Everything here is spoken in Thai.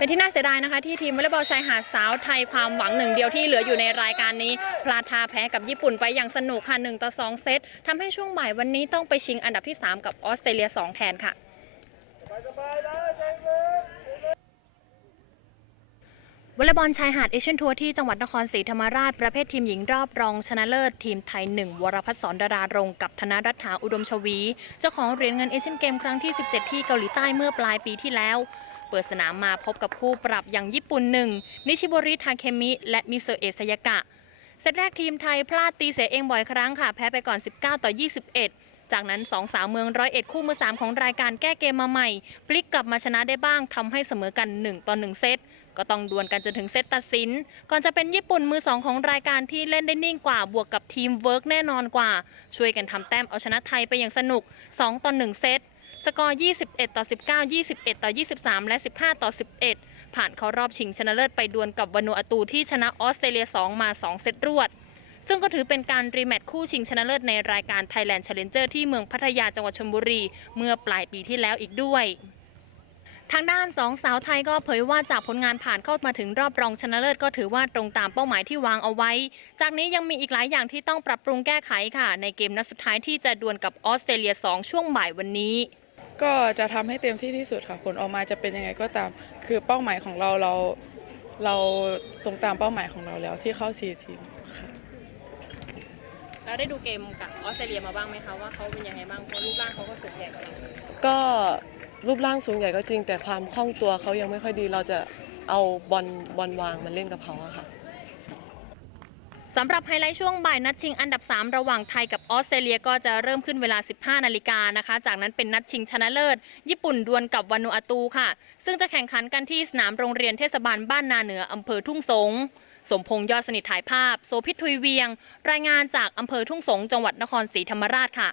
เป็นที่น่าเสียดายนะคะที่ทีมวอลเลย์บอลชายหาดสาวไทยความหวังหนึ่งเดียวที่เหลืออยู่ในรายการนี้ พลาดท่าแพ้กับญี่ปุ่นไปอย่างสนุกค่ะ1ต่อ2เซตทำให้ช่วงบ่ายวันนี้ต้องไปชิงอันดับที่ 3 กับออสเตรเลีย 2 แทนค่ะวอลเลย์บอลชายหาดเอเชียนทัวร์ที่จังหวัดนครศรีธรรมราชประเภททีมหญิงรอบรองชนะเลิศ ทีมไทย 1 วรพัฒน์สอนดารารงกับธนรัตถาอุดมชวี เจ้าของเหรียญเงินเอเชียนเกมครั้งที่ 17 ที่เกาหลีใต้เมื่อปลายปีที่แล้ว เปิดสนามมาพบกับคู่ปรับอย่างญี่ปุ่นหนึ่งนิชิบริทาเคมิ และมิโซเอะซายากะเซตแรกทีมไทยพลาดตีเสียเองบ่อยครั้งค่ะ แพ้ไปก่อน 19 ต่อ 21 จากนั้นสองสาวเมืองร้อยเอ็ดคู่มือ3ของรายการแก้เกมมาใหม่ พลิกกลับมาชนะได้บ้างทำให้เสมอกัน 1 ต่อ 1 เซตก็ต้องดวลกันจนถึงเซตตัดสิน ก่อนจะเป็นญี่ปุ่นมือ2ของรายการที่เล่นได้นิ่งกว่าบวกกับทีมเวิร์กแน่นอนกว่า ช่วยกันทำแต้มเอาชนะไทยไปอย่างสนุก 2 ต่อ 1 เซต สกอร์ 21 ต่อ 19 21 ต่อ 23 และ 15 ต่อ 11 ผ่านเข้ารอบชิงชนะเลิศไปดวลกับวานูอาตูที่ชนะออสเตรเลีย 2 มา 2 เซตรวด ซึ่งก็ถือเป็นการรีแมตช์คู่ชิงชนะเลิศในรายการ Thailand Challenger ที่เมืองพัทยาจังหวัดชลบุรี เมื่อปลายปีที่แล้วอีกด้วยทางด้านสองสาวไทยก็เผยว่าจากผลงานผ่านเข้ามาถึงรอบรองชนะเลิศก็ถือว่าตรงตามเป้าหมายที่วางเอาไว้ จากนี้ยังมีอีกหลายอย่างที่ต้องปรับปรุงแก้ไขค่ะ ในเกมนัดสุดท้ายที่จะดวลกับออสเตรเลีย 2 ช่วงบ่ายวันนี้ ก็จะทำให้เต็มที่ที่สุดค่ะผลออกมาจะเป็นยังไงก็ตาม คือเป้าหมายของเราเราเราตรงตามเป้าหมายของเราแล้วที่เข้าสี่ทีมค่ะแล้วได้ดูเกมกับออสเตรเลียมาบ้างไหมคะว่าเขาเป็นยังไงบ้างเพราะรูปร่างเขาก็สูงใหญ่กว่าเราก็รูปร่างสูงใหญ่ก็จริง แต่ความคล่องตัวเขายังไม่ค่อยดีเราจะเอาบอลบอลวางมาเล่นกับเขาอะค่ะ สำหรับไฮไลท์ช่วงบ่ายนัดชิงอันดับ 3 ระหว่างไทยกับออสเตรเลียก็จะเริ่มขึ้นเวลา 15 นาฬิกานะคะ จากนั้นเป็นนัดชิงชนะเลิศ ญี่ปุ่นดวลกับวานูอาตูค่ะ ซึ่งจะแข่งขันกันที่สนามโรงเรียนเทศบาลบ้านนาเหนืออำเภอทุ่งสง สมพงษ์ยอดสนิทถ่ายภาพโซพิษทุยเวียง รายงานจากอำเภอทุ่งสง จังหวัดนครศรีธรรมราชค่ะ